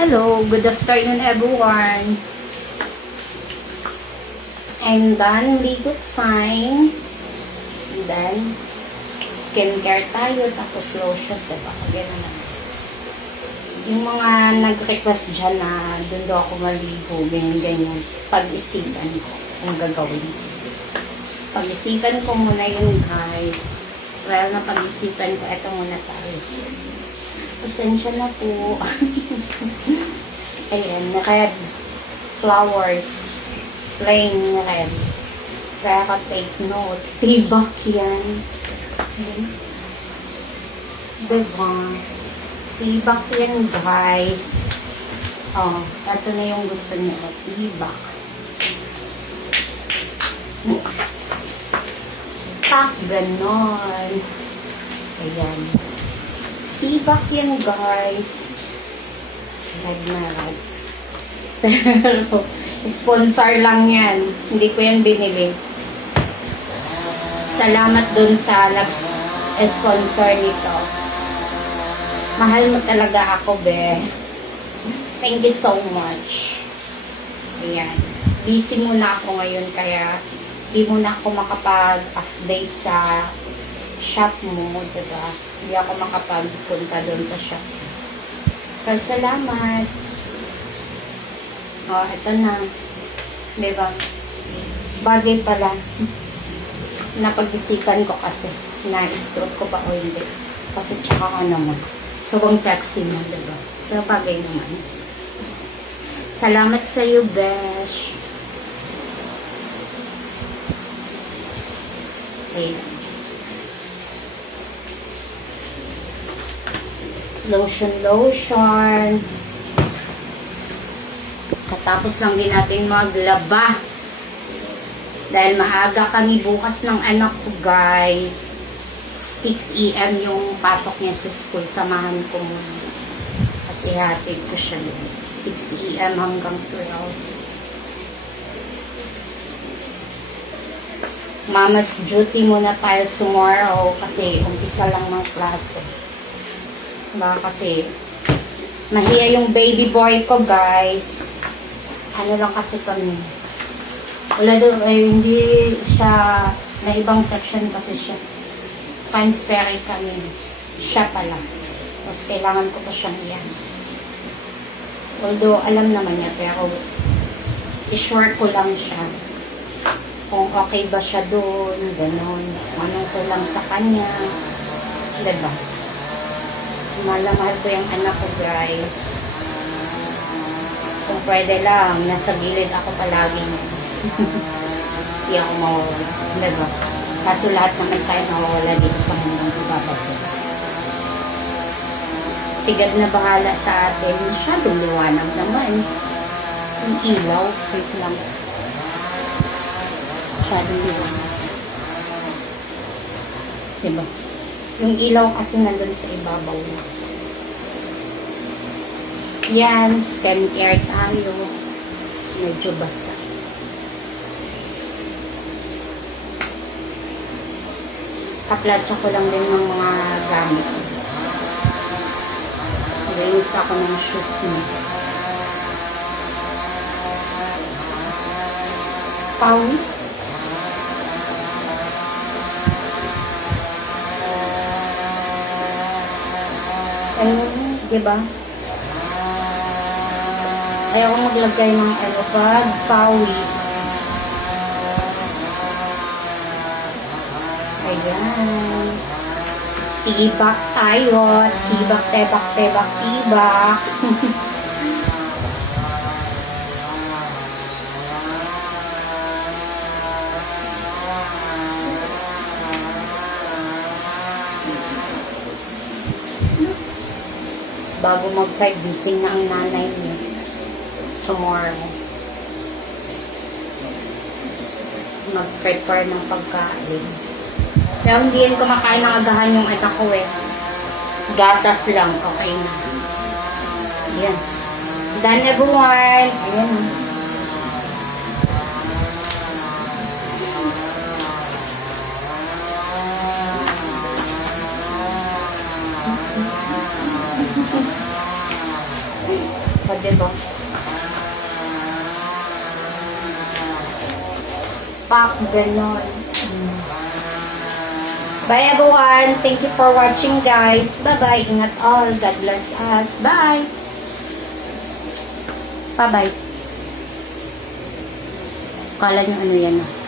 Hello, good afternoon everyone. I'm done, ligo's fine. And then, skincare tayo, tapos lotion, diba? Ganun na. Yung mga nag-request dyan na doon daw ako maligo, ganyan-ganyan, pag-isipan ko ang gagawin. Pag-isipan ko muna yun, guys. Well, na pag-isipan ko, eto muna tayo. Pasensya na po. Ayan, red flowers. Plain red. Kaya ka take note. Tibak yan. Diba? Tibak yan, guys. Oh, ito na yung gusto niya. Tibak. Tak, ganon. Ayan. Sibak yan, guys. Red na red. Pero, sponsor lang yan. Hindi ko yan binili. Salamat dun sa nag-sponsor nito. Mahal mo talaga ako, be. Thank you so much. Ayan. Busy muna ako ngayon, kaya di muna ako makapag-update sa shop mo, diba? Hindi ako makapagpunta doon sa shop. Pero salamat. Oh, ito na. Diba? Bagay pala. Napag-isipan ko kasi na isusuot ko ba o hindi. Kasi tsaka ka naman. Sobrang sexy mo, diba? Pero bagay naman. Salamat sa iyo, Besh. Okay. Lotion. Katapos lang din natin maglaba. Dahil maaga kami bukas ng anak ko, guys. 6 AM yung pasok niya sa school. Samahan ko muna. Kasi hatid ko siya doon. 6 AM hanggang 12. Mama's duty muna tayo tomorrow kasi umpisa lang ng klase. Diba? Kasi mahiya yung baby boy ko, guys. Ano lang kasi kami. Wala doon, hindi siya na ibang section kasi siya. Transferring kami. Siya pala. Tapos kailangan ko pa siyang iyan. Although alam naman niya, pero i-sure ko lang siya. Kung okay ba siya doon, gano'n. Anong ko lang sa kanya. Diba? Mahal ko yung anak ko, guys. Kung pwede lang, nasa gilid ako palagi niya. Hindi ako mawawala. Diba? Kaso lahat naman tayo mawawala dito sa mundang ibabato. Sigad na bahala sa atin. Masyadong liwanag naman. Yung ilaw, wait lang. Masyadong liwanag. Diba? Yung ilaw kasi nandun sa ibabaw na. Yan, skincare tayo. Medyo basa. Kaplatsa ko lang din ng mga gamit. Nag-inis pa ako ng shoes mo. Pawis. Ayun, diba? Ayaw ko maglagay ng pag pawis. Ayan. Tibak tayo. Tibak, tebak, tebak, tibak. Bago mag-5, gising na ang nanay niya. Tomorrow. Mag-prepare ng pagkain. Pero hindi yan kumakain ng agahan yung anak ko eh. Gatas lang. Okay na. Ayan. Done everyone. Ayan. O, diba? Pak, ganon. Bye everyone. Thank you for watching guys. Bye-bye. Ingat all. God bless us. Bye. Bye-bye. Kala nyo ano yan ah.